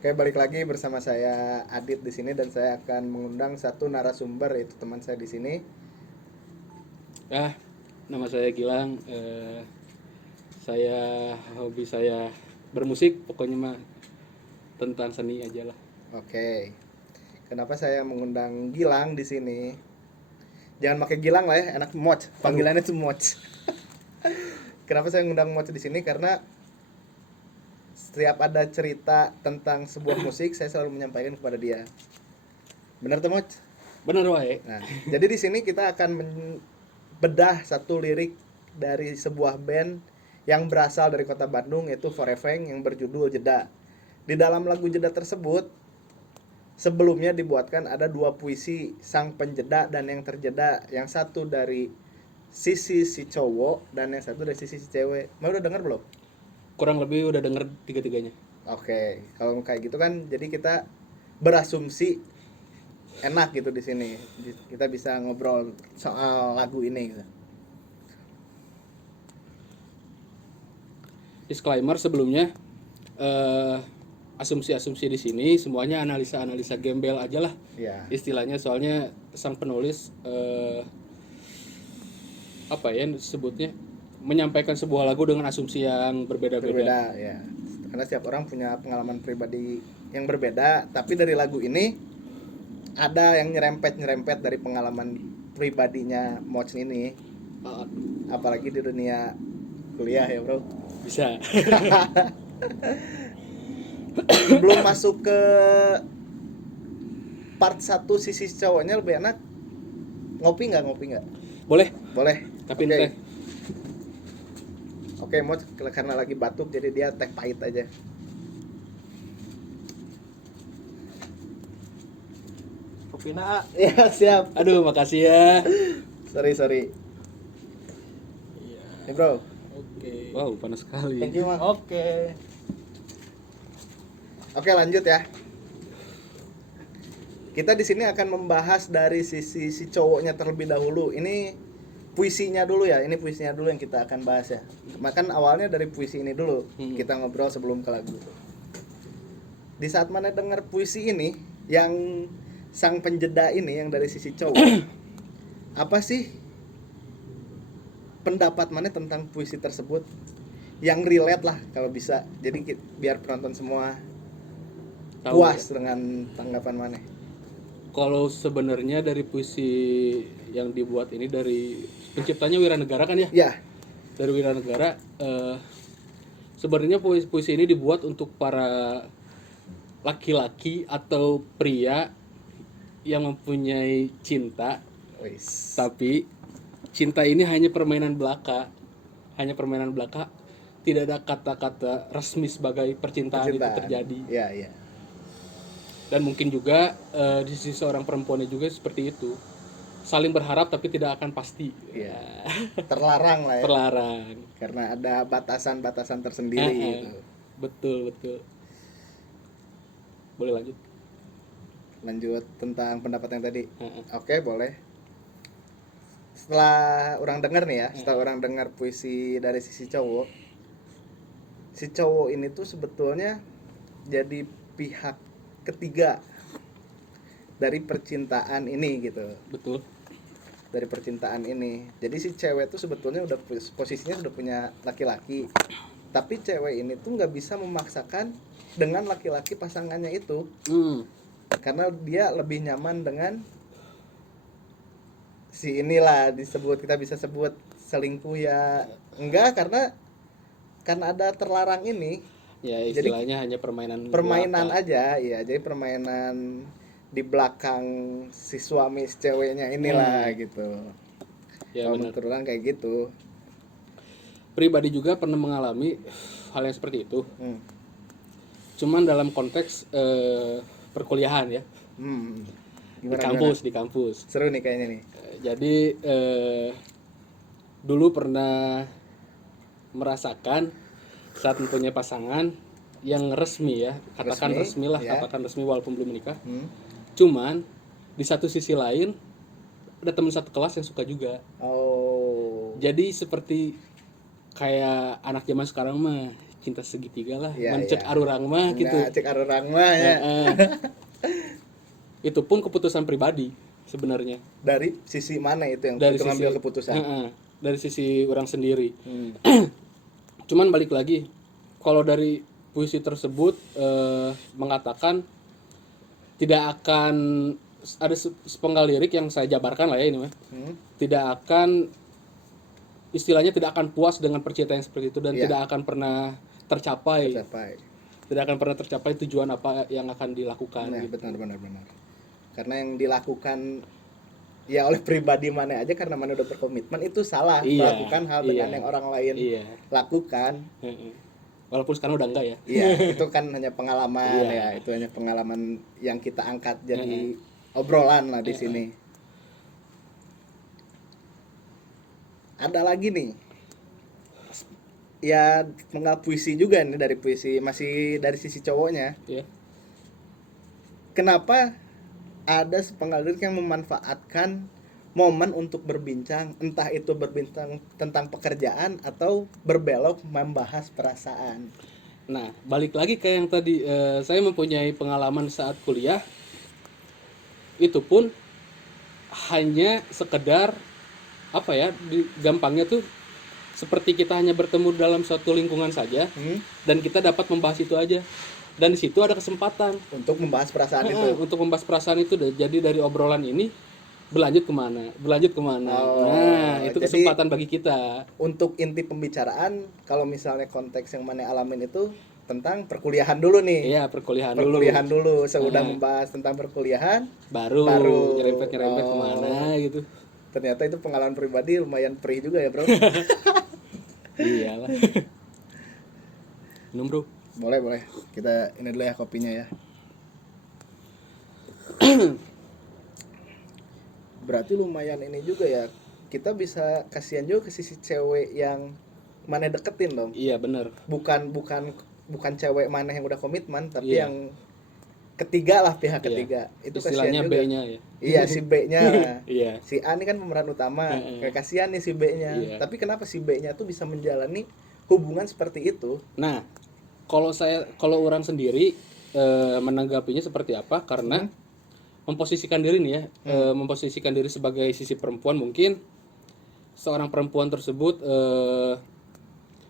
Oke, balik lagi bersama saya Adit di sini dan saya akan mengundang satu narasumber yaitu teman saya di sini. Ah, nama saya Gilang. Saya hobi saya bermusik, pokoknya mah tentang seni aja lah. Oke. Kenapa saya mengundang Gilang di sini? Jangan pakai Gilang lah ya, enak Moch. Aduh, Panggilannya tuh Moch. Kenapa saya mengundang Moch di sini? Karena setiap ada cerita tentang sebuah musik, saya selalu menyampaikan kepada dia. Benar tuh Moch? bener wae. Nah, jadi di sini kita akan bedah satu lirik dari sebuah band yang berasal dari kota Bandung yaitu Forefeng yang berjudul Jeda. Di dalam lagu Jeda tersebut sebelumnya dibuatkan ada dua puisi sang penjeda dan yang terjeda, yang satu dari sisi si cowok dan yang satu dari sisi si cewek. Mau udah denger belum? Kurang lebih udah denger tiga-tiganya. Oke, kalau kayak gitu kan jadi kita berasumsi enak gitu di sini. Kita bisa ngobrol soal lagu ini gitu. Disclaimer sebelumnya, eh, asumsi-asumsi di sini semuanya analisa-analisa gembel aja lah Ya, istilahnya, soalnya sang penulis apa ya sebutnya, menyampaikan sebuah lagu dengan asumsi yang berbeda-beda. berbeda ya. Karena setiap orang punya pengalaman pribadi yang berbeda, tapi dari lagu ini ada yang nyerempet-nyerempet dari pengalaman pribadinya Moch ini, Ah, apalagi di dunia kuliah ya, Bro. bisa. Sebelum masuk ke part satu sisi cowoknya lebih enak ngopi nggak? Boleh, Boleh. tapi Oke. teh Oke, Moch karena lagi batuk jadi dia teh pahit aja. Kopi na. Ya, siap. aduh makasih ya. Sorry. Iya. Nih, Bro. Oke. Wow, panas sekali. Thank you, Mas. Oke. Oke, lanjut ya. Kita di sini akan membahas dari sisi si cowoknya terlebih dahulu. Ini puisinya dulu ya. Ini puisinya dulu yang kita akan bahas ya. Makan awalnya dari puisi ini dulu. Kita ngobrol sebelum ke lagu. Di saat mana dengar puisi ini yang sang penjeda ini yang dari sisi cowok, apa sih pendapat mana tentang puisi tersebut yang relate lah kalau bisa. Jadi biar penonton semua Tahu puas ya? dengan tanggapan mana. Kalau sebenarnya dari puisi yang dibuat ini dari penciptanya Wiranegara kan ya? Ya, Dari Wiranegara, sebenarnya puisi ini dibuat untuk para laki-laki atau pria yang mempunyai cinta, wis. tapi cinta ini hanya permainan belaka, tidak ada kata-kata resmi sebagai percintaan itu terjadi. Ya. Dan mungkin juga di sisi seorang perempuannya juga seperti itu, saling berharap tapi tidak akan pasti. Iya. Terlarang lah ya. Terlarang. Karena ada batasan-batasan tersendiri gitu. Betul. Boleh lanjut. Lanjut tentang pendapat yang tadi. Heeh. Oke, boleh. Setelah orang dengar nih ya, setelah orang dengar puisi dari sisi cowok, si cowok ini tuh sebetulnya jadi pihak ketiga dari percintaan ini gitu. Betul. Dari percintaan ini. Jadi si cewek tuh sebetulnya udah posisinya sudah punya laki-laki. Tapi cewek ini tuh nggak bisa memaksakan dengan laki-laki pasangannya itu. Karena dia lebih nyaman dengan si inilah, kita bisa sebut selingkuh ya enggak, karena ada terlarang ini. Ya istilahnya hanya permainan belaka. Aja ya, jadi permainan di belakang si suami si ceweknya inilah gitu. Ya Kalau benar. menurut orang kayak gitu. Pribadi juga pernah mengalami hal yang seperti itu. Cuman dalam konteks perkuliahan ya. Gimana? Di kampus. Seru nih kayaknya nih. Jadi dulu pernah merasakan saat mempunyai pasangan yang resmi ya, katakan resmi lah, ya. katakan resmi walaupun belum menikah. Cuman di satu sisi lain ada teman satu kelas yang suka juga. Oh. Jadi seperti kayak anak zaman sekarang mah cinta segitiga lah, Iya, mencek iya. arurang mah gitu. Nah, cek arurang mah ya. Heeh. Itu pun keputusan pribadi sebenarnya. Dari sisi mana itu yang Dari itu sisi ngambil keputusan? Heeh, dari sisi orang sendiri. Hmm. Cuman balik lagi, kalau dari puisi tersebut mengatakan tidak akan ada sepenggal lirik yang saya jabarkan lah ya ini mah. Tidak akan, istilahnya tidak akan puas dengan percintaan yang seperti itu dan Iya. tidak akan pernah tercapai. Tercapai. Tidak akan pernah tercapai tujuan apa yang akan dilakukan Nah, gitu. benar. Karena yang dilakukan ya oleh pribadi mana aja karena mana udah berkomitmen itu salah. Iya, Melakukan hal dengan iya. yang orang lain Iya. lakukan. Heeh. Walaupun sekarang udah enggak ya. Iya, itu kan hanya pengalaman Iya. ya, itu hanya pengalaman yang kita angkat jadi obrolan lah di sini. Ada lagi nih. Ya, mengenal puisi juga nih dari puisi, masih dari sisi cowoknya. Iya. Kenapa ada sepenggal lirik yang memanfaatkan momen untuk berbincang, entah itu berbincang tentang pekerjaan atau berbelok membahas perasaan. Nah, balik lagi kayak yang tadi, saya mempunyai pengalaman saat kuliah. Itu pun hanya sekedar apa ya, gampangnya tuh seperti kita hanya bertemu dalam suatu lingkungan saja dan kita dapat membahas itu aja. Dan di situ ada kesempatan Untuk membahas perasaan itu. untuk membahas perasaan itu. Jadi dari obrolan ini berlanjut kemana? Oh, Nah, itu jadi kesempatan bagi kita. untuk inti pembicaraan, kalau misalnya konteks yang mana alamin itu tentang perkuliahan dulu nih. Iya, perkuliahan Dulu. Sudah membahas tentang perkuliahan, baru nyerempet Oh. kemana gitu. ternyata itu pengalaman pribadi lumayan perih juga ya, Bro. Iyalah. Minum, Bro. Boleh. Kita ini dulu ya kopinya ya. Berarti lumayan ini juga ya. Kita bisa kasihan juga ke sisi cewek yang mana deketin dong. Iya, bener. Bukan cewek mana yang udah komitmen, tapi Iya. yang ketiga lah, pihak Iya. ketiga. Itu Istilahnya kasihan juga. B-nya ya. Iya, si B-nya lah. Iya. Si A ini kan pemeran utama. Kayak kasihan nih si B-nya. Iya. Tapi kenapa si B-nya tuh bisa menjalani hubungan seperti itu? Nah, kalau orang sendiri menanggapinya seperti apa? Karena memposisikan diri nih ya, memposisikan diri sebagai sisi perempuan, mungkin seorang perempuan tersebut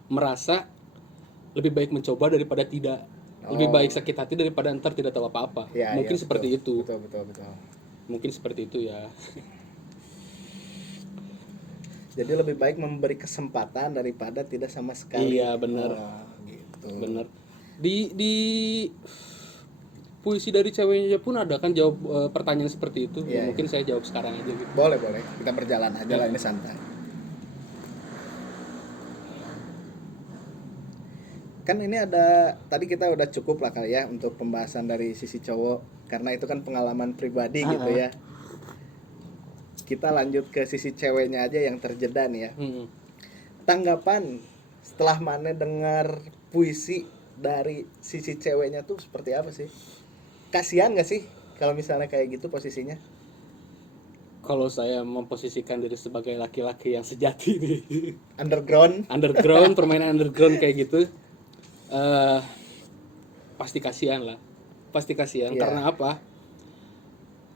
merasa lebih baik mencoba daripada tidak. Lebih baik sakit hati daripada ntar tidak tahu apa-apa. Ya, Mungkin ya, seperti itu. Betul. Mungkin seperti itu ya. Jadi lebih baik memberi kesempatan daripada tidak sama sekali. Iya, benar. Oh, gitu. Bener. Di puisi dari ceweknya pun ada kan jawab pertanyaan seperti itu. Iya, Mungkin saya jawab sekarang aja gitu. Boleh. Kita berjalan aja lah, ini santai. Kan ini ada, tadi kita udah cukup lah kali ya untuk pembahasan dari sisi cowok, karena itu kan pengalaman pribadi gitu ya. Kita lanjut ke sisi ceweknya aja yang terjeda nih ya. Tanggapan setelah mana dengar puisi dari sisi ceweknya tuh seperti apa sih? Kasihan gak sih kalau misalnya kayak gitu posisinya? Kalau saya memposisikan diri sebagai laki-laki yang sejati nih, Underground. permainan underground kayak gitu, pasti kasihan lah, Iya. Karena apa?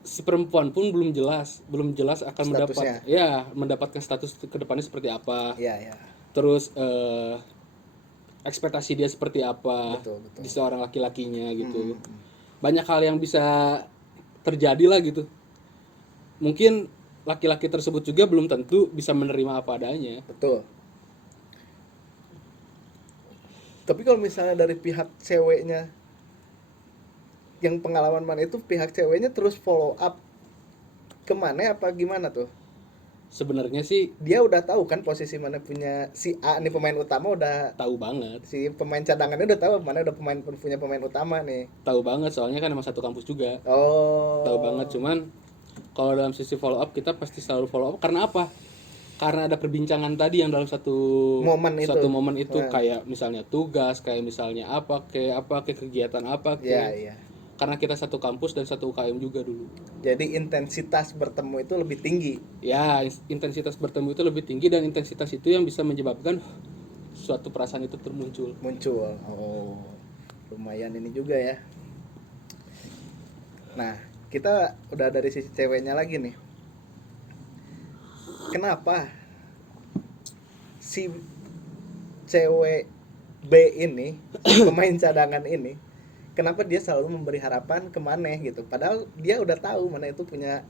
Si perempuan pun belum jelas akan Statusnya. mendapatkan status kedepannya seperti apa. Iya. Terus ekspektasi dia seperti apa Betul. di seorang laki-lakinya gitu. Banyak hal yang bisa terjadi lah gitu. Mungkin laki-laki tersebut juga belum tentu bisa menerima apa adanya. Betul. Tapi kalau misalnya dari pihak ceweknya, yang pengalaman mana itu pihak ceweknya terus follow up kemana apa gimana tuh? Sebenarnya sih Dia udah tahu kan posisi mana punya si A nih, pemain utama udah, tahu banget, si pemain cadangannya udah tahu mana udah punya pemain utama nih. soalnya kan emang satu kampus juga. Oh. Tahu banget, cuman kalau dalam sisi follow up kita pasti selalu follow up karena apa? Karena ada perbincangan tadi yang dalam satu Momen itu. kayak misalnya tugas, kayak misalnya kayak kegiatan apa, Iya. karena kita satu kampus dan satu UKM juga dulu. Jadi intensitas bertemu itu lebih tinggi. Ya, intensitas bertemu itu lebih tinggi dan intensitas itu yang bisa menyebabkan suatu perasaan itu termuncul. muncul. Oh, lumayan ini juga ya. Nah, kita udah dari sisi ceweknya lagi nih. Kenapa si cewek B ini, pemain cadangan ini, kenapa dia selalu memberi harapan ke Maneh gitu? Padahal dia udah tahu Maneh itu punya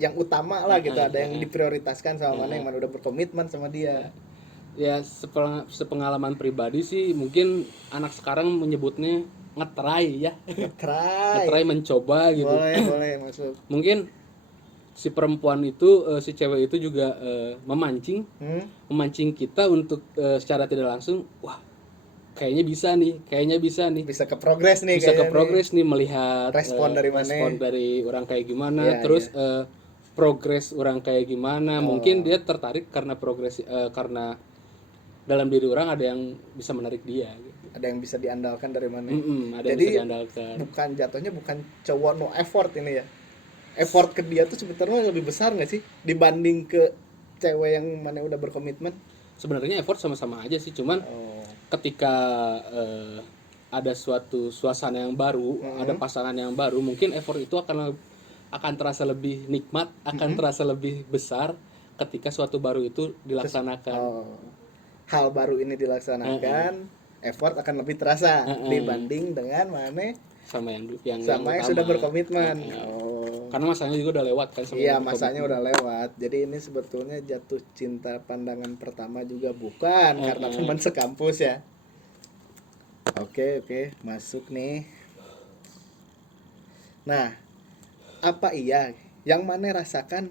yang utama lah gitu, ada yang diprioritaskan sama Maneh, yang Maneh udah berkomitmen sama dia. Ya sepengalaman pribadi sih mungkin anak sekarang menyebutnya ngetry ya. Try. Ngetry mencoba gitu. Boleh masuk. Mungkin si perempuan itu si cewek itu juga memancing kita untuk secara tidak langsung, wah kayaknya bisa nih Bisa ke progres nih bisa ke kayaknya progres nih melihat Respon dari mana. respon dari orang kayak gimana, Iya, terus progres orang kayak gimana. Oh. Mungkin dia tertarik karena progres karena dalam diri orang ada yang bisa menarik dia gitu. Ada yang bisa diandalkan dari mana. Ada yang Jadi bisa diandalkan. bukan jatuhnya bukan cowok no effort ini ya. Effort ke dia tuh sebetulnya lebih besar nggak sih dibanding ke cewek yang mana udah berkomitmen? Sebenarnya effort sama-sama aja sih, cuman Oh. ketika ada suatu suasana yang baru, ada pasangan yang baru, mungkin effort itu akan terasa lebih nikmat, akan terasa lebih besar ketika suatu baru itu dilaksanakan. Oh. Hal baru ini dilaksanakan, effort akan lebih terasa dibanding dengan mana sama yang sama yang utama. sudah berkomitmen. Oh. Karena masanya juga udah lewat kan sama Iya, yang masanya berkomitmen. udah lewat. Jadi ini sebetulnya jatuh cinta pandangan pertama juga bukan karena teman sekampus ya. Oke, masuk nih. Nah, apa iya yang mana rasakan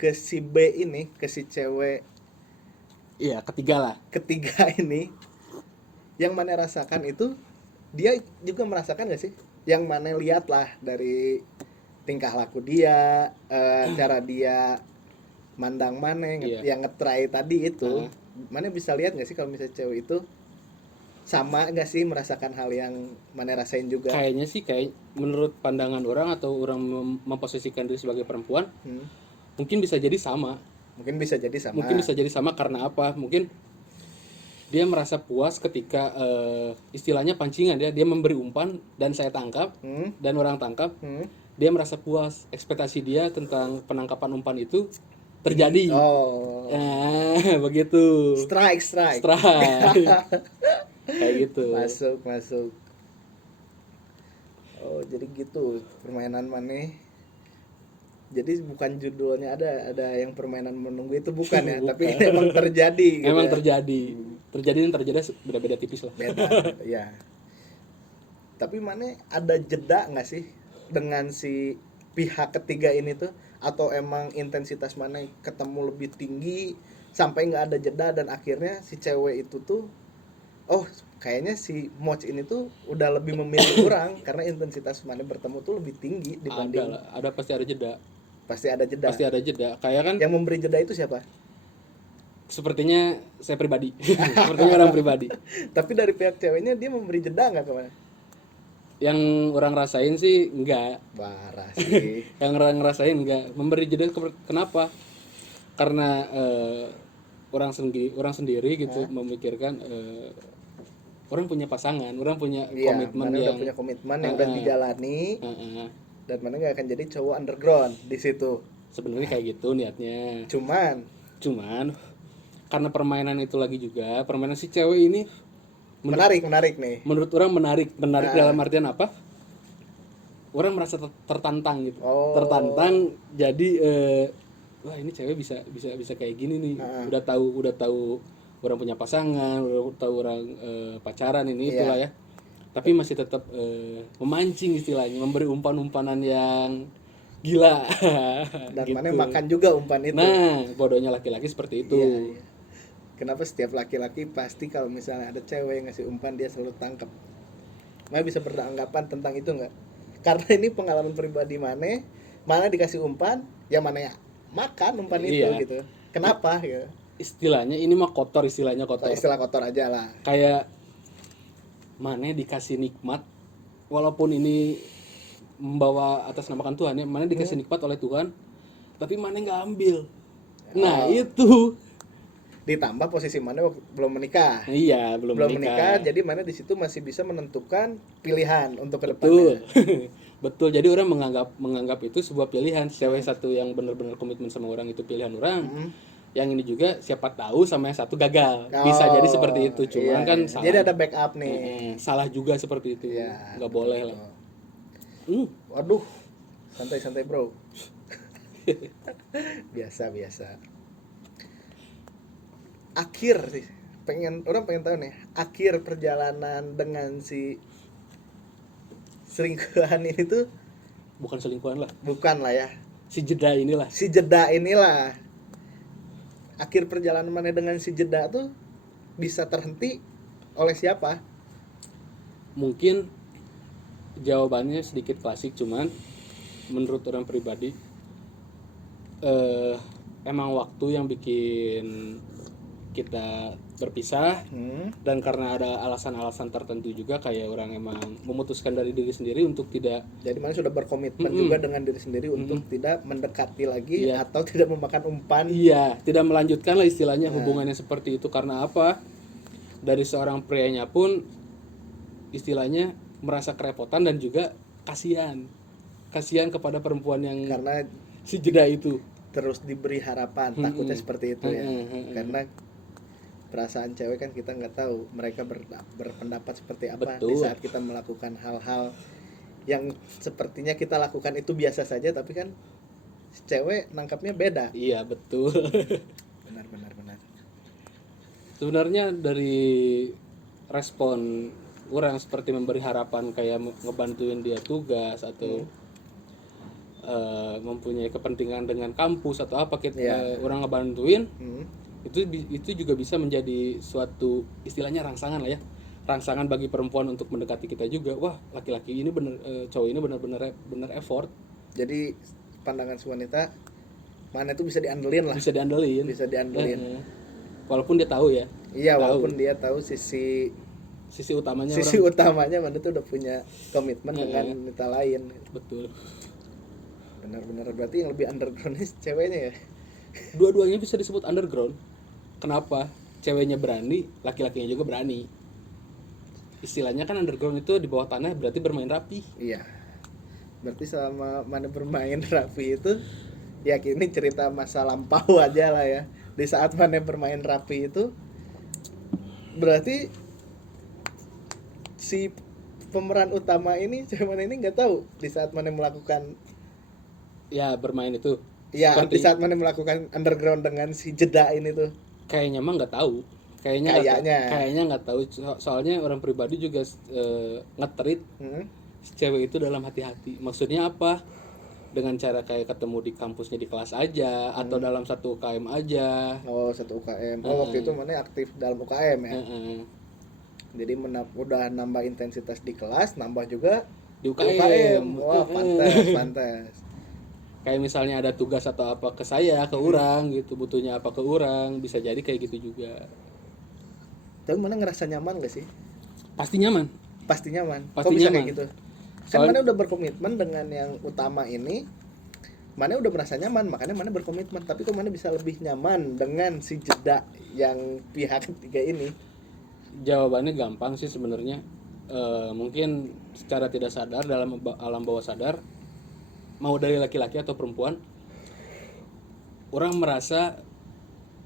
ke si B ini, ke si cewek Iya, ketiga lah. ketiga ini, yang mana rasakan itu dia juga merasakan gak sih? Yang mana lihat lah dari tingkah laku dia, cara dia mandang mana yang ngetry tadi itu, mana bisa lihat gak sih kalau misalnya cewek itu sama gak sih merasakan hal yang mana rasain juga? Kayaknya sih kayak menurut pandangan orang atau orang memposisikan diri sebagai perempuan, mungkin bisa jadi sama. Mungkin bisa jadi sama Karena apa? Mungkin dia merasa puas ketika istilahnya pancingan, dia memberi umpan dan saya tangkap dan orang tangkap. Dia merasa puas, ekspektasi dia tentang penangkapan umpan itu terjadi. Oh. Begitu. Strike. Kayak gitu. Masuk. Oh, jadi gitu permainan mana? Jadi bukan judulnya ada yang permainan menunggu itu bukan ya, tapi emang terjadi gitu. Emang ya? terjadi dan terjadi beda-beda tipis lah. Beda ya. Tapi mana ada jeda nggak sih dengan si pihak ketiga ini tuh, atau emang intensitas mana ketemu lebih tinggi sampai nggak ada jeda dan akhirnya si cewek itu tuh kayaknya si Moch ini tuh udah lebih memilih orang karena intensitas mana bertemu tuh lebih tinggi dibanding. Ada pasti ada jeda. Pasti ada jeda. Kayak kan Yang memberi jeda itu siapa? Sepertinya saya pribadi. Sepertinya orang pribadi. Tapi dari pihak ceweknya dia memberi jeda nggak kemana? Yang orang rasain sih enggak. Parah sih. Yang orang rasain enggak. Memberi jeda kenapa? Karena orang sendiri gitu memikirkan orang punya pasangan, orang punya komitmen udah punya komitmen yang udah dijalani. Dan mana nggak akan jadi cowok underground di situ. Sebenarnya kayak gitu niatnya. Cuman karena permainan itu lagi juga, permainan si cewek ini menarik nih. Menurut orang menarik dalam artian apa? Orang merasa tertantang gitu. Tertantang jadi wah ini cewek bisa kayak gini nih. Udah tahu orang punya pasangan, udah tahu orang pacaran ini itulah ya. Tapi masih tetap memancing istilahnya, memberi umpan-umpanan yang gila. Dan gitu. mana makan juga umpan itu. Nah, bodohnya laki-laki seperti itu. Iya. Kenapa setiap laki-laki pasti kalau misalnya ada cewek yang ngasih umpan dia selalu tangkap? Mana bisa beranggapan tentang itu nggak? Karena ini pengalaman pribadi mana dikasih umpan, yang mana ya makan umpan itu gitu. Kenapa? Gitu. Istilahnya ini mah kotor, istilahnya kotor. Istilah kotor aja lah. Kayak mana dikasih nikmat, walaupun ini membawa atas namakan Tuhan ya, mana dikasih nikmat oleh Tuhan, tapi mana nggak ambil. Nah itu Ditambah posisi mana belum menikah. Iya, belum Menikah, menikah. jadi mana di situ masih bisa menentukan pilihan untuk ke Betul. depannya. Betul. Jadi orang menganggap itu sebuah pilihan. Cewek satu yang benar-benar komitmen sama orang itu pilihan orang. Mm. Yang ini juga siapa tahu sama yang satu gagal. Bisa jadi seperti itu. Cuman iya, kan iya. salah. Jadi ada backup nih. Salah juga seperti itu. Iya, Nggak betul, boleh lah. betul. Waduh, santai-santai bro. Biasa. Akhir sih, orang pengen tahu nih, akhir perjalanan dengan si selingkuhan ini tuh Bukan selingkuhan lah. bukan lah ya, Si jeda inilah. si jeda inilah. Akhir perjalanan mana dengan si jeda tuh bisa terhenti oleh siapa? Mungkin jawabannya sedikit klasik, cuman menurut orang pribadi emang waktu yang bikin kita berpisah, dan karena ada alasan-alasan tertentu juga, kayak orang emang memutuskan dari diri sendiri untuk tidak. Jadi mana sudah berkomitmen juga dengan diri sendiri untuk tidak mendekati lagi Iya. atau tidak memakan umpan. Iya, tidak melanjutkan lah istilahnya hubungannya seperti itu. Karena apa? Dari seorang prianya pun istilahnya merasa kerepotan dan juga kasihan kepada perempuan yang Karena si jeda itu. terus diberi harapan, takutnya seperti itu ya. Karena perasaan cewek kan kita nggak tahu mereka berpendapat seperti apa. Betul. Di saat kita melakukan hal-hal yang sepertinya kita lakukan itu biasa saja, tapi kan si cewek nangkapnya beda. Iya, betul. Benar. Sebenarnya dari respon orang seperti memberi harapan, kayak ngebantuin dia tugas atau mempunyai kepentingan dengan kampus atau apa, kita orang ngebantuin, itu juga bisa menjadi suatu istilahnya rangsangan lah ya, rangsangan bagi perempuan untuk mendekati kita juga. Wah, laki-laki ini cowok ini benar effort. Jadi pandangan si wanita mana itu bisa diandelin lah. Bisa diandelin. Walaupun dia tahu ya. Iya, walaupun dia tahu sisi utamanya utamanya mana tuh udah punya komitmen dengan wanita lain. Betul. Benar berarti yang lebih underground ini ceweknya ya. Dua-duanya bisa disebut underground. Kenapa? Ceweknya berani, laki-lakinya juga berani. Istilahnya kan underground itu di bawah tanah, berarti bermain rapi. Iya. Berarti selama mana bermain rapi itu ya ini cerita masa lampau aja lah ya. Di saat mana bermain rapi itu berarti si pemeran utama ini cewek mana ini nggak tahu di saat mana melakukan Ya, bermain itu. ya di saat mana melakukan underground dengan si jeda ini tuh. Kayaknya mah nggak tahu. Kayaknya nggak tahu. Soalnya orang pribadi juga nge-treat si cewek itu dalam hati-hati. Maksudnya apa? Dengan cara kayak ketemu di kampusnya di kelas aja, atau dalam satu UKM aja. Oh, satu UKM. Oh, waktu itu mana aktif dalam UKM ya. Jadi udah nambah intensitas di kelas, nambah juga Di UKM. Wah, pantas. Kayak misalnya ada tugas atau apa ke saya, ke orang gitu, butuhnya apa ke orang, bisa jadi kayak gitu juga. Tapi mana ngerasa nyaman gak sih? Pasti nyaman. Pasti nyaman. Kok Pasti bisa nyaman. kayak gitu? Kan mana udah berkomitmen dengan yang utama ini, mana udah merasa nyaman, makanya mana berkomitmen. Tapi kok mana bisa lebih nyaman dengan si jeda yang pihak ketiga ini? Jawabannya gampang sih sebenarnya. Mungkin secara tidak sadar, dalam alam bawah sadar, mau dari laki-laki atau perempuan, orang merasa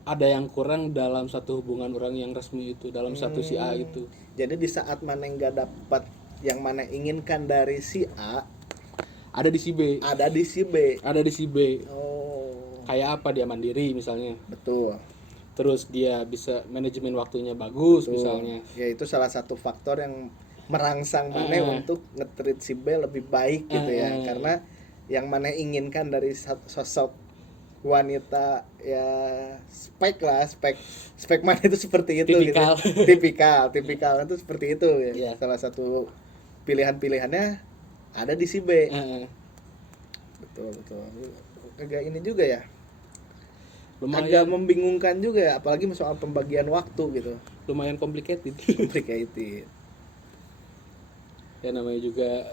ada yang kurang dalam satu hubungan orang yang resmi itu, dalam satu si A itu. Jadi di saat mana nggak dapat yang mana inginkan dari si A, Ada di si B. ada di si B. Ada di si B. Oh, Kayak apa, dia mandiri misalnya. betul. Terus dia bisa manajemen waktunya bagus misalnya. Ya itu salah satu faktor yang merangsang mana untuk nge-treat si B lebih baik gitu ya. Karena yang mana inginkan dari sosok wanita ya spek mana itu seperti itu Tipikal. gitu. tipikal itu seperti itu ya. Iya. Salah satu pilihannya ada di si B. Betul agak ini juga ya, agak Lumayan membingungkan juga ya, apalagi soal pembagian waktu gitu. lumayan complicated. Complicated. Ya namanya juga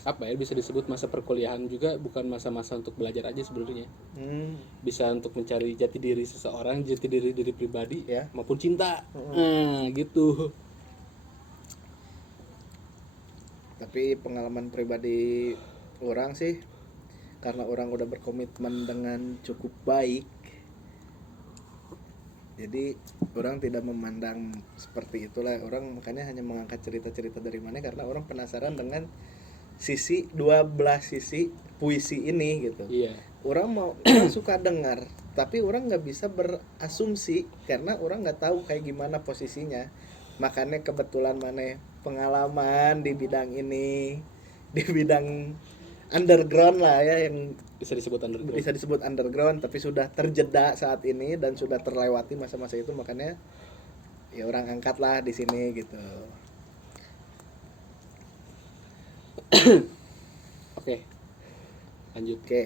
apa ya, bisa disebut masa perkuliahan juga bukan masa-masa untuk belajar aja sebenarnya. Bisa untuk mencari jati diri seseorang, jati diri pribadi Ya. maupun cinta. Nah, gitu. Tapi pengalaman pribadi orang sih, karena orang udah berkomitmen dengan cukup baik, jadi orang tidak memandang seperti itulah. Orang makanya hanya mengangkat cerita-cerita dari mana, karena orang penasaran dengan sisi 12 sisi puisi ini gitu. Iya. Orang suka dengar, tapi orang nggak bisa berasumsi karena orang nggak tahu kayak gimana posisinya. Makanya kebetulan mana pengalaman di bidang ini, di bidang underground lah ya, yang Bisa disebut underground. bisa disebut underground, tapi sudah terjeda saat ini dan sudah terlewati masa-masa itu, makanya ya orang angkatlah di sini gitu. Oke. Lanjut. Oke,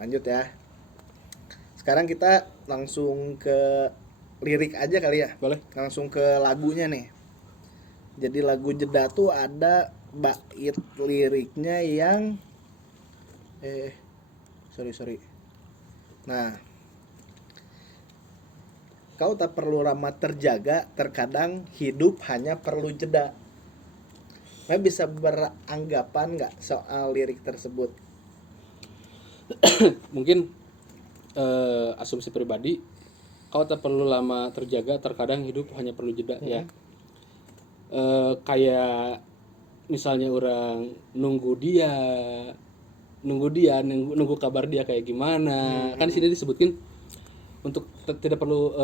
lanjut ya. Sekarang kita langsung ke lirik aja kali ya. Boleh? Langsung ke lagunya nih. Jadi lagu Jeda tuh ada bait liriknya yang sorry. Nah, kau tak perlu lama terjaga, terkadang hidup hanya perlu jeda. Nah, bisa beranggapan nggak soal lirik tersebut? Mungkin asumsi pribadi, kau tak perlu lama terjaga, terkadang hidup hanya perlu jeda. Ya. Kayak misalnya orang nunggu kabar dia kayak gimana. Kan di sini disebutkan untuk tidak perlu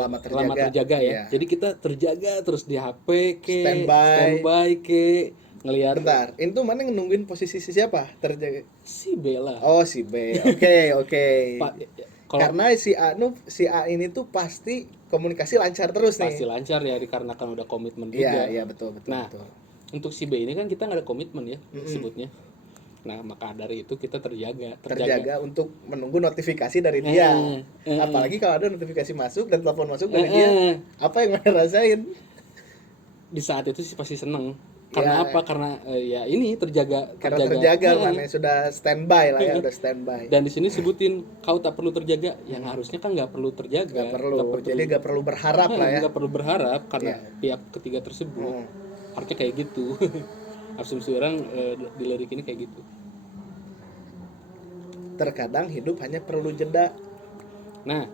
lama terjaga ya. Iya. Jadi kita terjaga terus di HP ke Standby. ke ngelihat Bentar, itu mana nungguin posisi siapa terjaga? si Bella. Oh, si B. Oke. Kalau Karena si A ini tuh pasti komunikasi lancar terus nih. pasti lancar ya, dikarenakan udah komitmen juga. Iya, betul. Nah, untuk si B ini kan kita nggak ada komitmen ya sebutnya. Nah, maka dari itu kita terjaga untuk menunggu notifikasi dari dia. Apalagi kalau ada notifikasi masuk dan telepon masuk dari dia, apa yang mana rasain? Di saat itu sih pasti seneng. Karena Ya. apa? Karena ya ini terjaga. Mana sudah standby lah ya, udah standby. Dan di sini sebutin kau tak perlu terjaga, yang harusnya kan nggak perlu terjaga. Nggak perlu. Jadi nggak perlu berharap lah ya. Nggak perlu berharap karena pihak ketiga tersebut. Harusnya kayak gitu. Asumsi orang di lirik ini kayak gitu. Terkadang hidup hanya perlu jeda. Nah,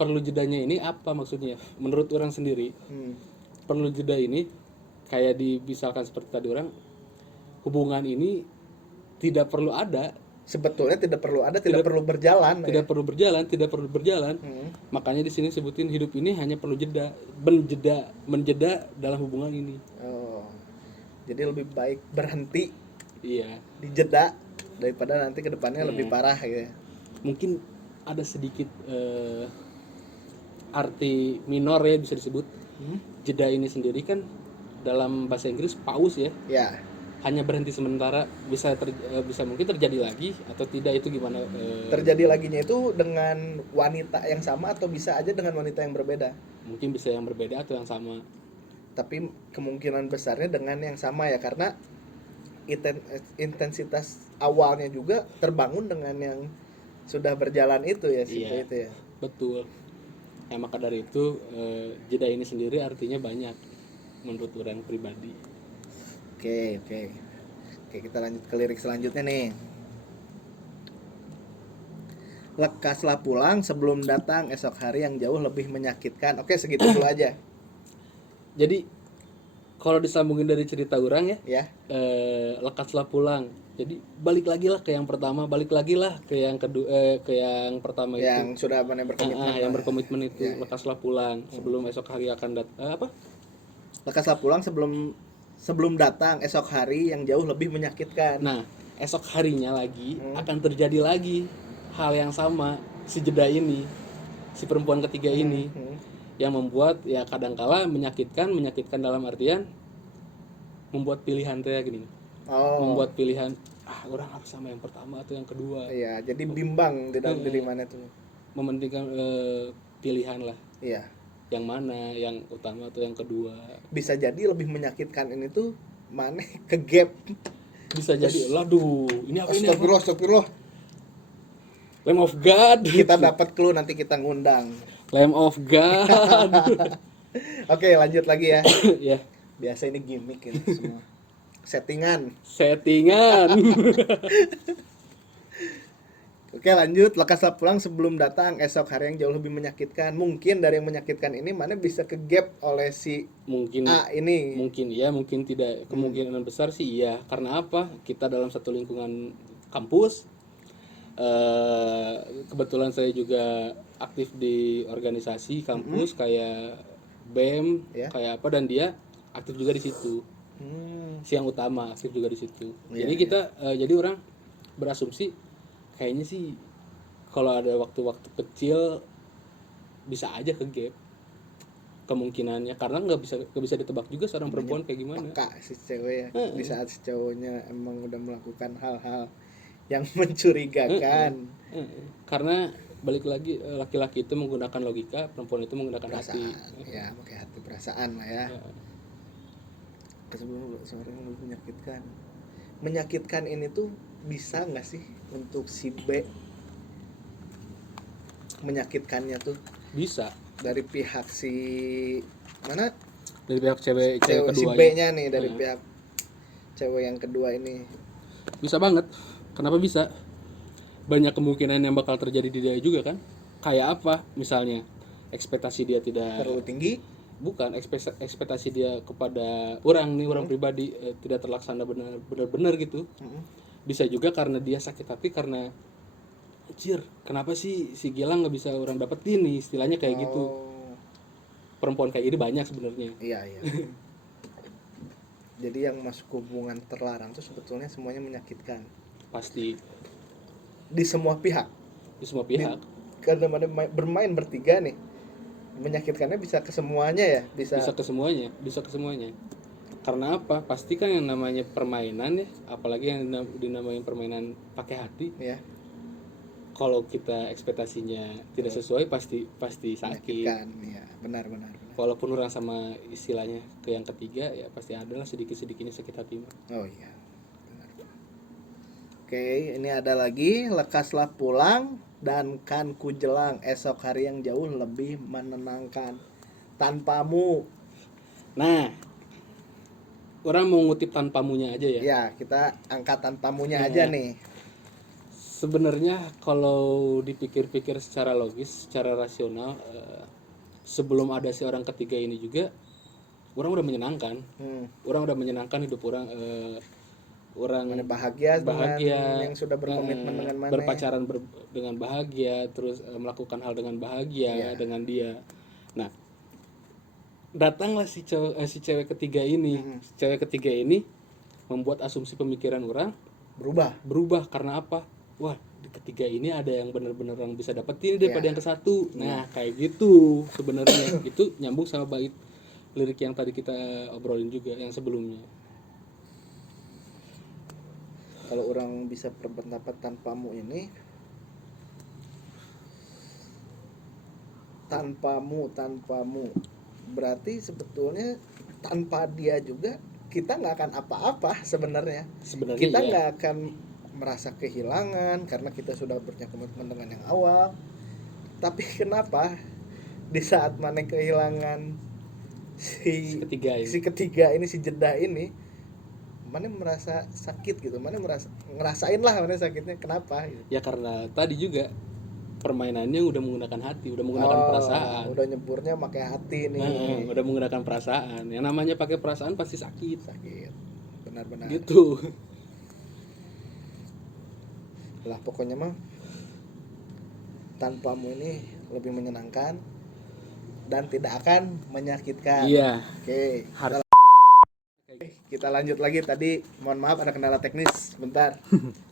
perlu jedanya ini apa maksudnya? Menurut orang sendiri, perlu jeda ini kayak misalkan seperti tadi orang, hubungan ini tidak perlu ada. Sebetulnya tidak perlu ada, tidak perlu berjalan. Tidak perlu berjalan. Makanya di sini sebutin hidup ini hanya perlu jeda, menjeda dalam hubungan ini. Oh, jadi lebih baik berhenti, Iya. dijeda daripada nanti kedepannya lebih parah gitu ya. Mungkin ada sedikit arti minor ya bisa disebut. Jeda ini sendiri kan dalam bahasa Inggris pause ya. Ya. Hanya berhenti sementara, bisa mungkin terjadi lagi atau tidak, itu gimana? Terjadi laginya itu dengan wanita yang sama atau bisa aja dengan wanita yang berbeda. Mungkin bisa yang berbeda atau yang sama. Tapi kemungkinan besarnya dengan yang sama ya, karena intensitas awalnya juga terbangun dengan yang sudah berjalan itu ya, Iya, itu ya. betul. Ya maka dari itu jeda ini sendiri artinya banyak menurut orang pribadi. Oke, kita lanjut ke lirik selanjutnya nih. Lekaslah pulang sebelum datang esok hari yang jauh lebih menyakitkan. Oke, segitu dulu aja. Jadi kalau disambungin dari cerita orang Ya. lekaslah pulang. Jadi balik lagi lah ke yang pertama, balik lagi lah ke yang kedua, ke yang pertama itu. Yang sudah berkomitmen. Yang berkomitmen itu, lekaslah pulang sebelum esok hari akan Lekaslah pulang sebelum datang esok hari yang jauh lebih menyakitkan. Nah, esok harinya lagi akan terjadi lagi hal yang sama, si jeda ini, si perempuan ketiga ini, yang membuat ya kadangkala menyakitkan dalam artian membuat pilihan kayak gini. Membuat pilihan, orang harus sama yang pertama atau yang kedua. Iya, jadi bimbang di dalam diri mana tuh. Mementingkan pilihan lah. Iya. Yang mana, yang utama atau yang kedua. Bisa jadi lebih menyakitkan ini tuh mana ke gap Bisa jadi, aduh, ini apa ini? Apa? Astagfirullah, astagfirullah. Lamb of God. Kita dapat clue, nanti kita ngundang. Lamb of God. Oke, lanjut lagi ya. Ya, Biasa ini gimmick ini semua. Settingan. settingan. Oke, lanjut. Lekaslah pulang sebelum datang esok hari yang jauh lebih menyakitkan. Mungkin dari yang menyakitkan ini mana bisa ke gap oleh si Mungkin A ini. mungkin ya, mungkin tidak. Kemungkinan besar sih iya. Karena apa? Kita dalam satu lingkungan kampus. Kebetulan saya juga aktif di organisasi kampus kayak BEM, Ya. kayak apa, dan dia aktif juga di situ. Siang utama aktif juga di situ. Iya, Jadi iya. kita jadi orang berasumsi kayaknya sih kalau ada waktu-waktu kecil bisa aja ke gap kemungkinannya, karena nggak bisa ditebak juga seorang perempuan kayak gimana. Peka si cewek ya. Di saat si cowoknya emang udah melakukan hal-hal yang mencurigakan. Karena balik lagi, laki-laki itu menggunakan logika, perempuan itu menggunakan hati. Perasaan. Ya, pakai hati perasaan lah ya. Sebelum seorang yang lebih menyakitkan. Menyakitkan ini tuh bisa nggak sih untuk si B menyakitkannya tuh Bisa dari pihak si mana dari pihak cewek si kedua B-nya nih, dari pihak cewek yang kedua ini. bisa banget. Kenapa bisa? Banyak kemungkinan yang bakal terjadi di dia juga kan. Kayak apa misalnya, ekspektasi dia tidak, Terlalu tinggi. bukan ekspektasi dia kepada orang nih, orang pribadi tidak terlaksana benar-benar gitu. Bisa juga karena dia sakit hati karena anjir, kenapa sih si Gilang nggak bisa orang dapetin nih, istilahnya kayak gitu. Oh, Perempuan kayak gini banyak sebenarnya. iya iya. Jadi yang masuk hubungan terlarang tuh sebetulnya semuanya menyakitkan Pasti di semua pihak. di semua pihak. Karena bermain bertiga nih, menyakitkannya bisa ke semuanya ya, bisa Bisa ke semuanya. Karena apa? Pasti kan yang namanya permainan ya, apalagi yang dinamain permainan pakai hati. ya Kalau kita ekspektasinya tidak sesuai, pasti sakit. menyakitkan. Ya, benar benar. Walaupun orang sama istilahnya ke yang ketiga, ya pasti adalah sedikit-sedikitnya sakit hati mah. Oh iya. Benar. Oke, ini ada lagi, lekaslah pulang dan kan ku jelang esok hari yang jauh lebih menenangkan tanpamu. Nah, orang mau ngutip tanpamunya aja ya. Ya, kita angkat tanpamunya aja nih. Sebenarnya kalau dipikir-pikir secara logis, secara rasional, sebelum ada si orang ketiga ini juga, orang udah menyenangkan. Orang udah menyenangkan hidup orang. Orang Mana bahagia dengan yang sudah berkomitmen dengan mana. berpacaran dengan bahagia, terus melakukan hal dengan bahagia dengan dia. Nah, datanglah si cewek ketiga ini. Cewek ketiga ini membuat asumsi pemikiran orang berubah karena apa? Wah, di ketiga ini ada yang benar-benar yang bisa dapetin daripada yang ke satu. Nah, kayak gitu sebenarnya. Itu nyambung sama bait lirik yang tadi kita obrolin juga yang sebelumnya. Kalau orang bisa berpendapat tanpamu ini, tanpamu berarti sebetulnya tanpa dia juga kita nggak akan apa-apa sebenarnya. Sebenarnya Kita iya. nggak akan merasa kehilangan karena kita sudah berkomitmen dengan yang awal. Tapi kenapa di saat mana kehilangan si ketiga ini, si jeda ini, mana merasa sakit gitu, mana ngerasain lah mana sakitnya, kenapa gitu. Ya karena tadi juga permainannya udah menggunakan hati, udah menggunakan perasaan. Udah nyeburnya pakai hati nih. Udah menggunakan perasaan. Yang namanya pakai perasaan pasti sakit. Benar-benar. Gitu. Lah pokoknya mah tanpamu ini lebih menyenangkan dan tidak akan menyakitkan. Iya. Oke. Kita lanjut lagi. Tadi mohon maaf ada kendala teknis sebentar.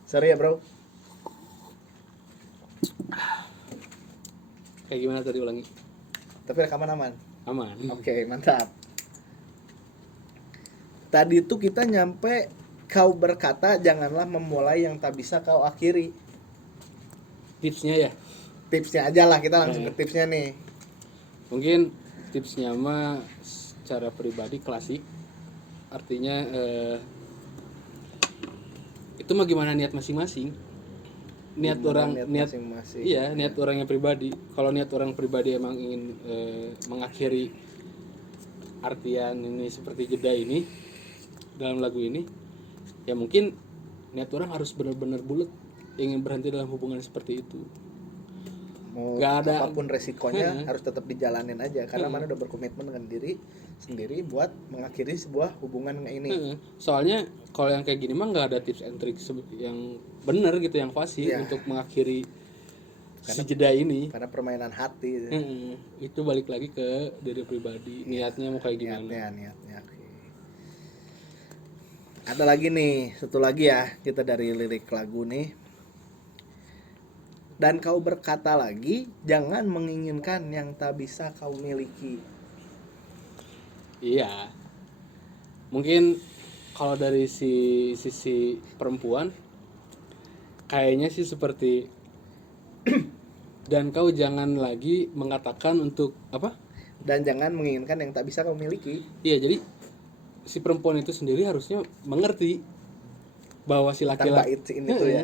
Sorry ya, Bro. Kayak gimana tadi, ulangi? Tapi rekaman aman. Aman. Oke, mantap. Tadi itu kita nyampe kau berkata janganlah memulai yang tak bisa kau akhiri. Tipsnya ya. Tipsnya aja lah, kita langsung ke tipsnya nih. Mungkin tipsnya mah secara pribadi klasik. Artinya itu mah gimana niat masing-masing. Niat Gimana orang niat masing-masing. iya, niat orangnya pribadi. Kalau niat orang pribadi emang ingin mengakhiri artian ini seperti jeda ini dalam lagu ini, ya mungkin niat orang harus benar-benar bulat ingin berhenti dalam hubungan seperti itu. Mau Gak ada apapun resikonya Heeh. harus tetap dijalanin aja karena Heeh. mana udah berkomitmen dengan diri sendiri buat mengakhiri sebuah hubungan ini. Heeh. Soalnya kalau yang kayak gini mah nggak ada tips and trick yang benar gitu, yang fasih Iya. untuk mengakhiri si Karena- jeda ini. Karena permainan hati. Heeh. Itu balik lagi ke diri pribadi, niatnya mau kayak gimana. Niatnya. Oke. Ada lagi nih, satu lagi ya kita dari lirik lagu nih. Dan kau berkata lagi, jangan menginginkan yang tak bisa kau miliki. Iya. Mungkin kalau dari sisi perempuan kayaknya sih seperti dan kau jangan lagi mengatakan untuk apa? Dan jangan menginginkan yang tak bisa kau miliki. Iya, jadi si perempuan itu sendiri harusnya mengerti bahwa si Tanpa laki-laki ini tuh ya.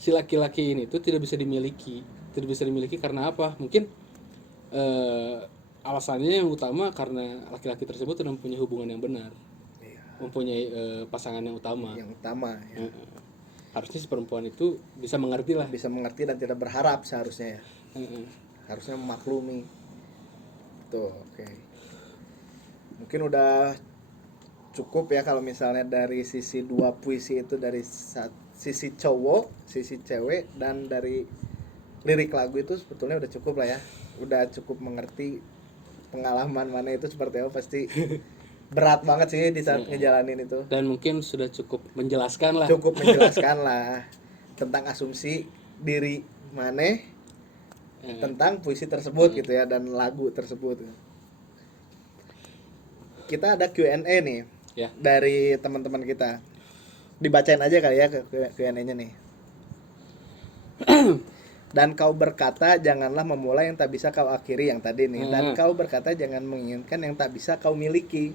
si laki-laki ini tuh tidak bisa dimiliki karena apa? Mungkin alasannya yang utama karena laki-laki tersebut tidak mempunyai hubungan yang benar, Iya, mempunyai pasangan yang utama. yang utama ya. Harusnya si perempuan itu bisa mengerti lah. Bisa mengerti dan tidak berharap seharusnya ya. Heeh. Harusnya memaklumi. Tuh, oke. Mungkin udah cukup ya kalau misalnya dari sisi dua puisi itu, dari sisi cowok, sisi cewek, dan dari lirik lagu itu sebetulnya udah cukup lah ya. Udah cukup mengerti pengalaman mana itu seperti apa. Pasti berat banget sih di saat ngejalanin itu. Dan mungkin sudah cukup menjelaskan lah. Cukup menjelaskan lah tentang asumsi diri maneh tentang puisi tersebut gitu ya, dan lagu tersebut. Kita ada Q&A nih Ya. dari teman-teman kita. Dibacain aja kali ya ke Q&A-nya nih. Dan kau berkata janganlah memulai yang tak bisa kau akhiri, yang tadi nih. Dan kau berkata jangan menginginkan yang tak bisa kau miliki.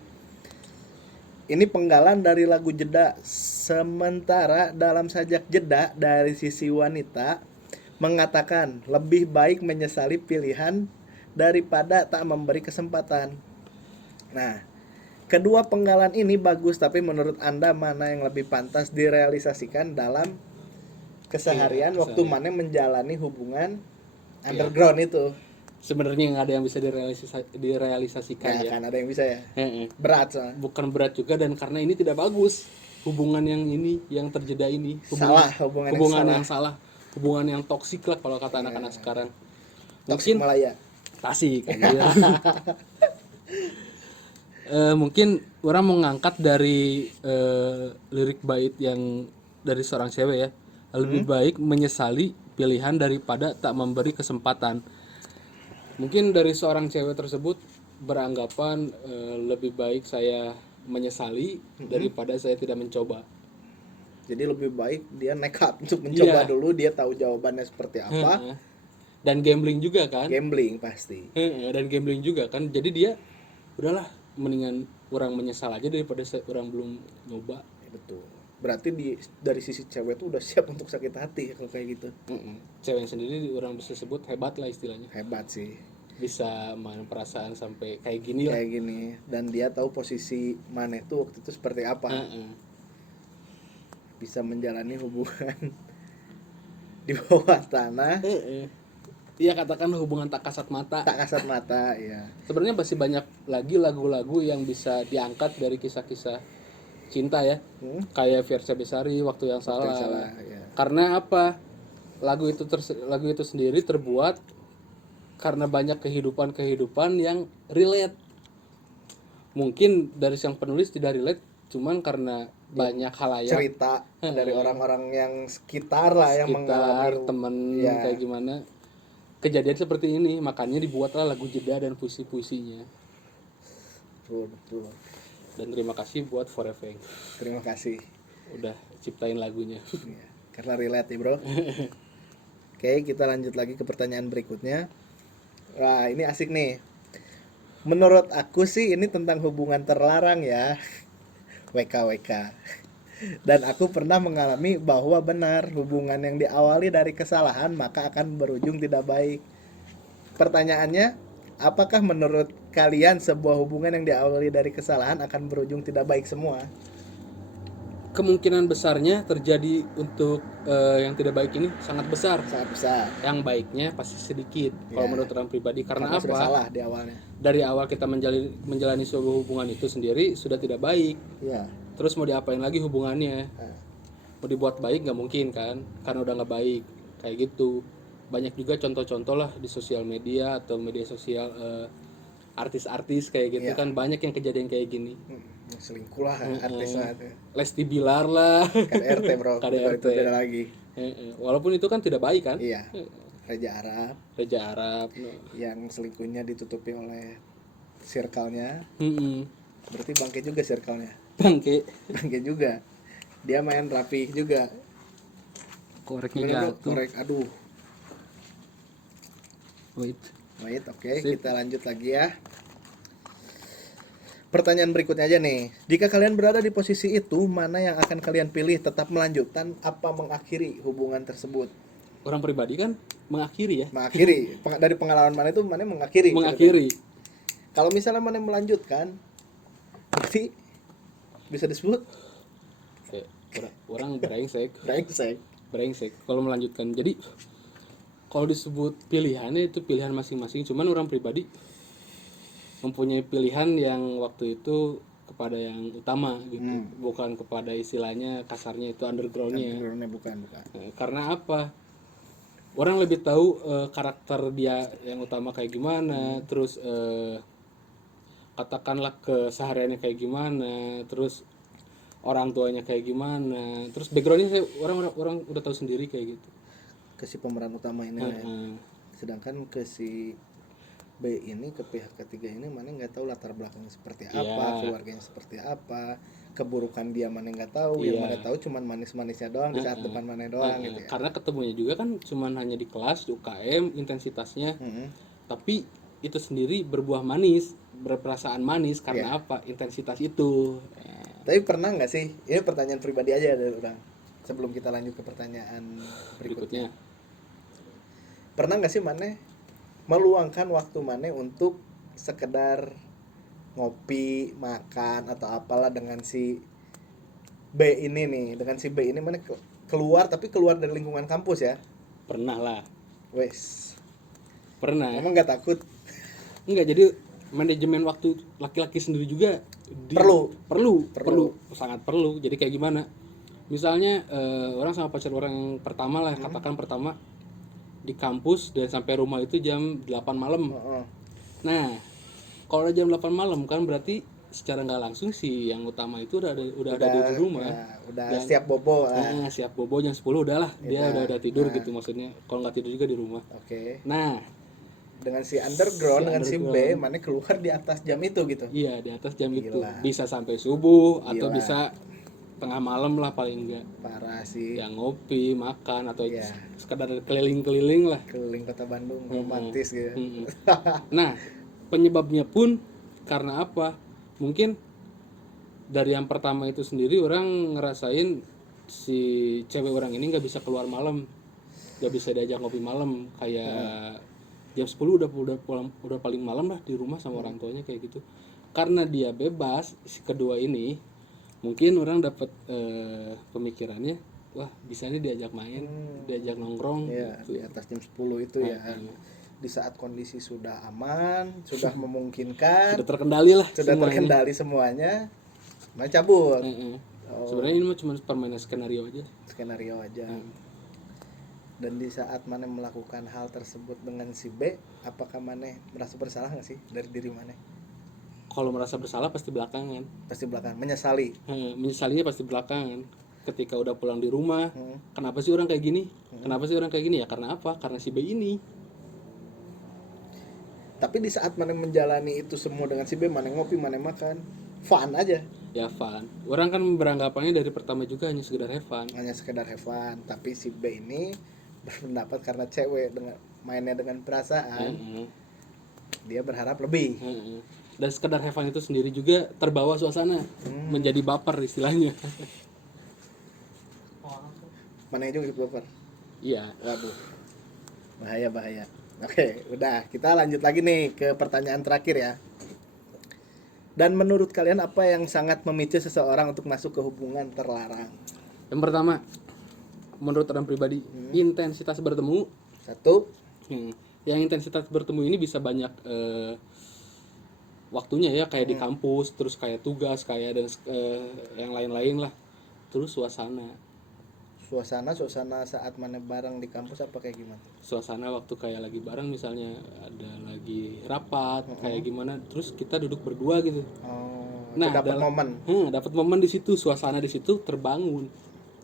Ini penggalan dari lagu Jeda. Sementara dalam sajak Jeda dari sisi wanita mengatakan lebih baik menyesali pilihan daripada tak memberi kesempatan. Nah, kedua penggalan ini bagus, tapi menurut Anda mana yang lebih pantas direalisasikan dalam keseharian Iya, waktu mana menjalani hubungan Iya. underground itu? Sebenarnya nggak ada yang bisa direalisasikan Nah, ya. kan ada yang bisa ya. Heeh. Berat soalnya. Bukan berat juga, dan karena ini tidak bagus hubungan yang ini yang terjeda ini, Salah, hubungan yang yang salah, hubungan yang toksik lah kalau kata anak-anak sekarang. Toksik Mungkin Malaya. tasik aja. Mungkin orang mau ngangkat dari lirik bait yang dari seorang cewek ya, lebih baik menyesali pilihan daripada tak memberi kesempatan. Mungkin dari seorang cewek tersebut beranggapan lebih baik saya menyesali daripada saya tidak mencoba. Jadi lebih baik dia nekat untuk mencoba Iya. dulu, dia tahu jawabannya seperti apa. Heeh. Dan gambling juga kan. Gambling pasti. Dan gambling juga kan. Jadi dia udahlah, mendingan orang menyesal aja daripada orang belum nyoba. Ya, betul. Berarti dari sisi cewek tuh udah siap untuk sakit hati kalau kayak gitu. Cewek sendiri orang bisa sebut hebat lah istilahnya, Hebat sih. bisa main perasaan sampai kayak gini lah. Kayak gini, dan dia tahu posisi maneh tuh waktu itu seperti apa. Bisa menjalani hubungan di bawah tanah, Iya, katakan hubungan tak kasat mata. tak kasat mata ya. Sebenarnya masih banyak lagi lagu-lagu yang bisa diangkat dari kisah-kisah cinta ya. Kayak Fiersa Besari, Waktu yang Salah. Yang salah ya. Karena apa? Lagu itu sendiri terbuat karena banyak kehidupan yang relate. Mungkin dari sang penulis tidak relate, cuman karena banyak halayak Cerita dari orang-orang yang sekitar lah yang mengalami temen ya. kayak gimana kejadian seperti ini, makanya dibuatlah lagu Jeda dan puisi-puisinya. Betul. Dan terima kasih buat Forefeng Terima kasih. udah ciptain lagunya. Ya, karena relate ya bro. Oke, kita lanjut lagi ke pertanyaan berikutnya. Wah, ini asik nih. Menurut aku sih ini tentang hubungan terlarang ya. WKWK. Dan aku pernah mengalami bahwa benar hubungan yang diawali dari kesalahan maka akan berujung tidak baik. Pertanyaannya, apakah menurut kalian sebuah hubungan yang diawali dari kesalahan akan berujung tidak baik semua? Kemungkinan besarnya terjadi untuk yang tidak baik ini sangat besar. Sangat besar. Yang baiknya pasti sedikit. Kalau Ya. menurut orang pribadi, karena Sudah apa? salah di awalnya. Dari awal kita menjalani sebuah hubungan itu sendiri sudah tidak baik. Ya. Terus mau diapain lagi hubungannya? Nah, Mau dibuat baik nggak mungkin kan? Karena udah nggak baik. Kayak gitu. Banyak juga contoh-contoh lah di sosial media atau media sosial, artis-artis kayak gitu Iya. kan, banyak yang kejadian kayak gini. selingkuh lah artis lah itu. Lesti Bilar lah. KDRT bro. KDRT. Itu beda lagi. Walaupun itu kan tidak baik kan? Iya. Raja Arab Raja Arab. yang selingkuhnya ditutupi oleh circle-nya. Mm-mm. Berarti bangke juga circle-nya. Bangke. Bangke juga. Dia main rapi juga. Koreknya Gimana, bro? jatuh. Korek, aduh. Wait. Wait, oke, Sip. kita lanjut lagi ya. Pertanyaan berikutnya aja nih. Jika kalian berada di posisi itu, mana yang akan kalian pilih? Tetap melanjutkan apa mengakhiri hubungan tersebut? Orang pribadi kan mengakhiri ya. Mengakhiri. Dari pengalaman mana itu mana mengakhiri? Mengakhiri. Kalau misalnya mana melanjutkan, berarti bisa disebut Kayak orang brengsek. brengsek. Kalau melanjutkan. Jadi kalau disebut pilihannya itu pilihan masing-masing. Cuman orang pribadi mempunyai pilihan yang waktu itu kepada yang utama gitu, bukan kepada istilahnya kasarnya itu undergroundnya. Underground-nya bukan. Karena apa? Orang lebih tahu karakter dia yang utama kayak gimana, terus katakanlah kesehariannya kayak gimana, terus orang tuanya kayak gimana, terus backgroundnya orang udah tahu sendiri kayak gitu. Ke si pemeran utama ini ya. Sedangkan ke si B ini, ke pihak ketiga ini mana nggak tahu latar belakangnya seperti apa, Iya. keluarganya seperti apa, keburukan dia mana nggak tahu, yang Iya. mana tahu cuman manis-manisnya doang di saat depan mana doang gitu ya. Karena ketemunya juga kan cuman hanya di kelas, di UKM intensitasnya, Mm-mm. tapi itu sendiri berbuah manis, berperasaan manis karena apa? Intensitas itu. Tapi pernah nggak sih, ini pertanyaan pribadi aja dari orang sebelum kita lanjut ke pertanyaan berikutnya. Pernah nggak sih mana meluangkan waktu mana untuk sekedar ngopi, makan atau apalah dengan si B ini nih, dengan si B ini mana keluar, tapi keluar dari lingkungan kampus ya? Pernah lah. Wes, Pernah. emang nggak takut? Enggak, jadi manajemen waktu laki-laki sendiri juga Perlu. sangat perlu. Jadi kayak gimana? Misalnya orang sama pacar orang yang pertama lah, katakan pertama di kampus dan sampai rumah itu jam 8 malam. Heeh. Nah, kalau udah jam 8 malam kan berarti secara nggak langsung si yang utama itu udah ada di rumah. Ya, udah Dan- siap bobo lah. Nah, siap bobo jam 10 udah lah. Dia Udah. udah tidur Nah. gitu maksudnya. Kalau nggak tidur juga di rumah. Oke. Nah, Dengan si underground, Si dengan si B, underground. mana keluar di atas jam itu gitu. iya di atas jam itu Gila. bisa sampai subuh atau Gila. bisa tengah malam lah paling enggak. Parah sih. Yang ngopi, makan atau Iya. sekedar keliling-keliling lah. Keliling kota Bandung, romantis gitu. Mm-mm. Nah, penyebabnya pun karena apa? Mungkin dari yang pertama itu sendiri orang ngerasain si cewek orang ini nggak bisa keluar malam, nggak bisa diajak ngopi malam, kayak jam 10 udah paling malam lah di rumah sama orang tuanya kayak gitu. Karena dia bebas, si kedua ini mungkin orang dapat pemikirannya, wah bisa nih diajak main, diajak nongkrong Iya, gitu. di atas jam 10 itu ya. Di saat kondisi sudah aman, sudah memungkinkan, Sudah terkendali lah sudah semuanya. terkendali semuanya, mana cabut. Mm-mm. Oh. Sebenarnya ini mah cuma permainan skenario aja. Skenario aja. Dan di saat mana melakukan hal tersebut dengan si B, apakah mana merasa bersalah nggak sih dari diri mana? Kalau merasa bersalah pasti belakangan. Pasti belakang menyesali. Menyesalinya pasti belakangan. Ketika udah pulang di rumah, Hmm. kenapa sih orang kayak gini? Kenapa sih orang kayak gini? Ya karena apa? Karena si B ini. Tapi di saat mana menjalani itu semua dengan si B, mana ngopi, mana makan, fun aja. Ya fun. Orang kan beranggapannya dari pertama juga hanya sekedar have fun. Hanya sekedar have fun. Tapi si B ini berpendapat karena cewek dengan mainnya dengan perasaan, Heeh. dia berharap lebih. Heeh. Dan sekedar have fun itu sendiri juga terbawa suasana, menjadi baper istilahnya. mana juga hip hopper. Iya. Waduh. Bahaya. Oke, udah. Kita lanjut lagi nih ke pertanyaan terakhir ya. Dan menurut kalian apa yang sangat memicu seseorang untuk masuk ke hubungan terlarang? Yang pertama, menurut orang pribadi, intensitas bertemu. 1. Yang intensitas bertemu ini bisa banyak waktunya ya, kayak di kampus, terus kayak tugas, kayak dan yang lain-lain lah. Terus suasana Saat mana bareng di kampus apa kayak gimana? suasana waktu kayak lagi bareng, misalnya ada lagi rapat kayak gimana, terus kita duduk berdua gitu. Oh, Nah, itu dapat momen. dapat momen di situ, suasana di situ terbangun.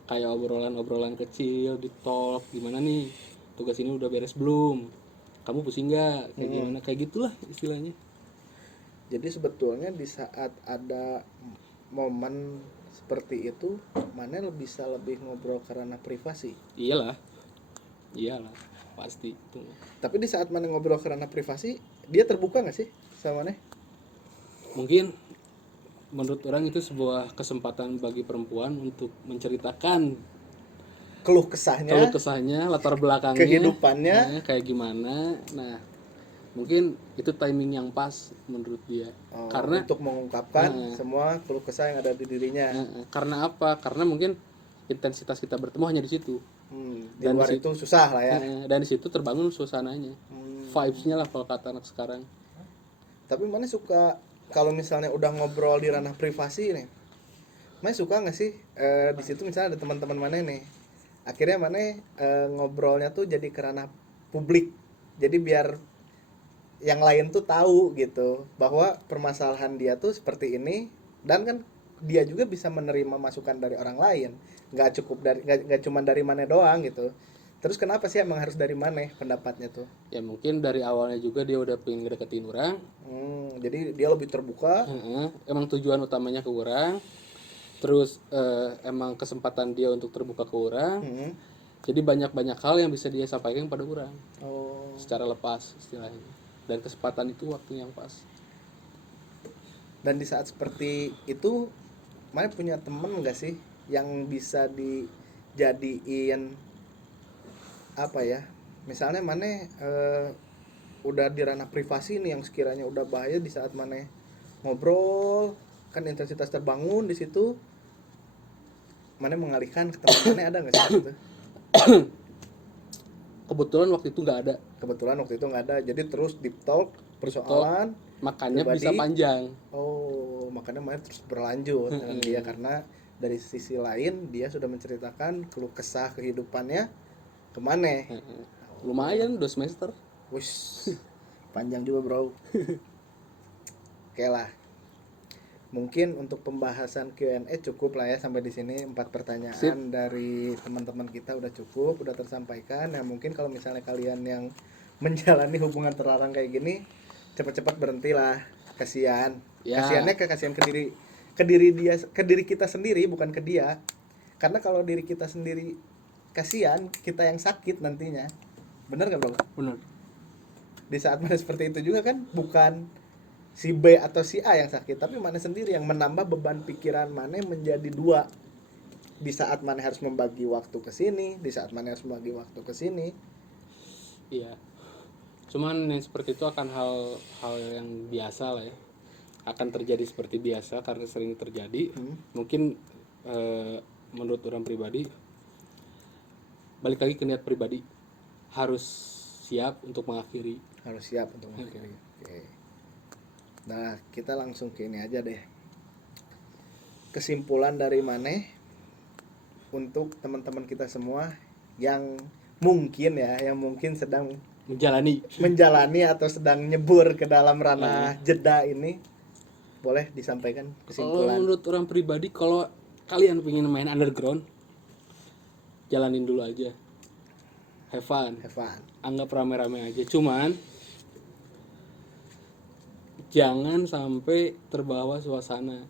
Kayak obrolan-obrolan kecil di talk, gimana nih? Tugas ini udah beres belum? Kamu pusing nggak? Kayak gimana? Kayak gitulah istilahnya. Jadi sebetulnya di saat ada momen seperti itu, mana bisa lebih ngobrol karena privasi. Iyalah, pasti itu. Tapi di saat mana ngobrol karena privasi, dia terbuka nggak sih sama mana? Mungkin menurut orang itu sebuah kesempatan bagi perempuan untuk menceritakan Keluh kalau kesahnya, kesahnya, latar belakangnya, kehidupannya. kayak gimana. Nah, mungkin itu timing yang pas menurut dia. Karena untuk mengungkapkan semua keluh kesah yang ada di dirinya. karena apa? Karena mungkin intensitas kita bertemu hanya di situ. Di luar itu susah lah ya. Dan di situ terbangun suasananya. Vibes-nya lah kalau kata anak sekarang. Tapi mana suka kalau misalnya udah ngobrol di ranah privasi nih, mana suka nggak sih di situ misalnya ada teman-teman mana nih, akhirnya mana ngobrolnya tuh jadi ke ranah publik, jadi biar yang lain tuh tahu gitu bahwa permasalahan dia tuh seperti ini, dan kan dia juga bisa menerima masukan dari orang lain, nggak cukup dari nggak cuma dari mana doang gitu. Terus kenapa sih emang harus dari mana pendapatnya tuh? Ya mungkin dari awalnya juga dia udah pengen deketin orang. Jadi dia lebih terbuka. Emang tujuan utamanya ke orang. Terus emang kesempatan dia untuk terbuka ke orang. Jadi banyak hal yang bisa dia sampaikan pada orang. Secara lepas istilahnya. Dan kesempatan itu waktu yang pas. Dan di saat seperti itu, mana punya temen nggak sih yang bisa dijadiin apa ya? Misalnya mana udah di ranah privasi nih yang sekiranya udah bahaya, di saat mana ngobrol kan intensitas terbangun di situ, mana mengalihkan ke teman mana, ada nggak sih gitu? Kebetulan waktu itu nggak ada. Jadi terus deep talk persoalan, makanya pribadi. bisa panjang. Makanya mana terus berlanjut dengan dia, karena dari sisi lain dia sudah menceritakan keluh kesah kehidupannya kemana. Lumayan 2 semester. Wush, panjang juga bro. Oke lah, mungkin untuk pembahasan Q&A cukup lah ya sampai di sini. 4 pertanyaan Sip. dari teman-teman kita udah cukup, udah tersampaikan. Nah mungkin kalau misalnya kalian yang menjalani hubungan terlarang kayak gini, cepat-cepat berhentilah. Kasihan. Ya. Kasihannya kasihan ke diri kita sendiri, bukan ke dia. Karena kalau diri kita sendiri kasihan, kita yang sakit nantinya. Bener nggak bro? Benar. Di saat mana seperti itu juga kan bukan si B atau si A yang sakit, tapi mana sendiri yang menambah beban pikiran mana menjadi 2. Di saat mana harus membagi waktu ke sini, di saat mana harus membagi waktu ke sini. Iya. Cuman yang seperti itu akan hal yang biasa lah ya. Akan terjadi seperti biasa karena sering terjadi. Mungkin menurut orang pribadi, balik lagi ke niat pribadi, harus siap untuk mengakhiri. Oke. Nah, kita langsung ke ini aja deh. Kesimpulan dari Maneh untuk teman-teman kita semua yang mungkin sedang menjalani atau sedang nyebur ke dalam ranah jeda ini, boleh disampaikan kesimpulan. Kalau menurut orang pribadi, kalau kalian pengen main underground, jalanin dulu aja. Have fun. Anggap rame-rame aja. Cuman jangan sampai terbawa suasana.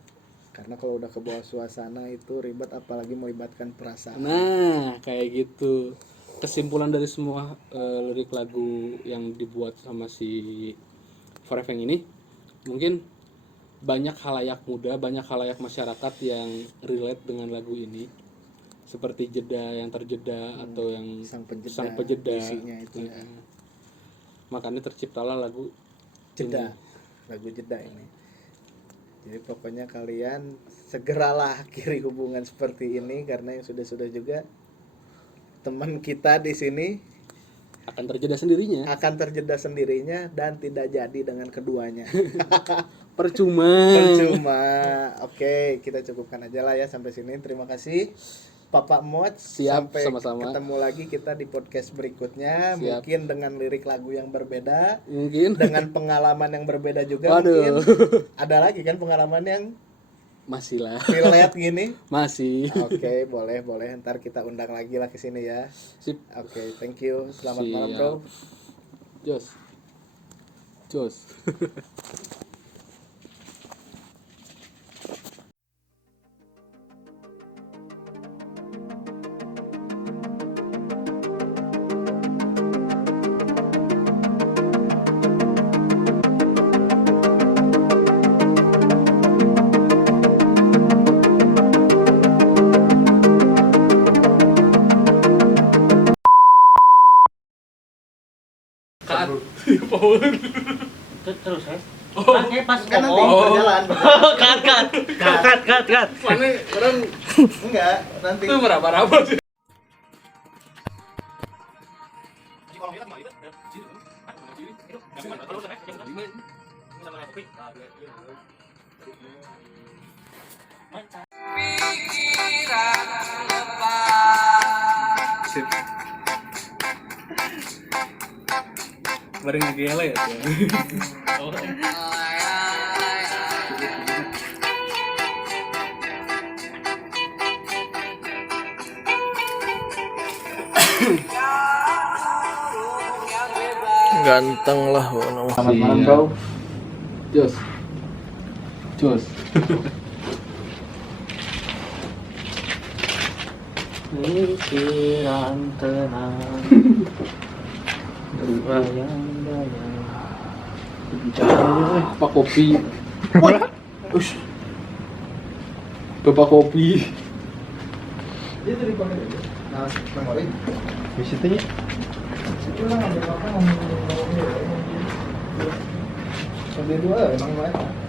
Karena kalau udah kebawa suasana itu ribet, apalagi melibatkan perasaan. Nah, kayak gitu. Kesimpulan dari semua lirik lagu yang dibuat sama si Forefeng ini, mungkin banyak khalayak muda, banyak khalayak masyarakat yang relate dengan lagu ini. seperti jeda yang terjeda atau yang sang sang penjeda, pejeda. isinya itu ya. Makanya terciptalah lagu Jeda, lagu jeda ini. Jadi pokoknya kalian segeralah akhiri hubungan seperti ini, karena yang sudah juga teman kita di sini akan terjeda sendirinya. akan terjeda sendirinya dan tidak jadi dengan keduanya. Percuma. Oke, kita cukupkan aja lah ya sampai sini. Terima kasih Bapak Mod. Siap, Sampai sama-sama. ketemu lagi kita di podcast berikutnya. Siap. Mungkin dengan lirik lagu yang berbeda, Mungkin dengan pengalaman yang berbeda juga. Waduh. Mungkin ada lagi kan pengalaman yang masih lah. relate gini. Masih. Oke, boleh. Ntar kita undang lagi lah ke sini ya. Sip. Oke, thank you. Selamat Siap. malam, Bro. Jos. Terus ya. Pas Kan nanti ngomong. berjalan. Cut. Mana orang Enggak, nanti. tuh meraba-raba sih. Sip. Bareng ngegele ya tuh. Ganteng lah Selamat malam, Bro. Jos. Pikiran tenang. Bayang-bayang. Apa kopi? Ush. Bapak kopi. Dia tadi pakai aja. Nah, memori. di situ ya. Itu lah ngambil apa ngomong. Sampai dua emang banyak.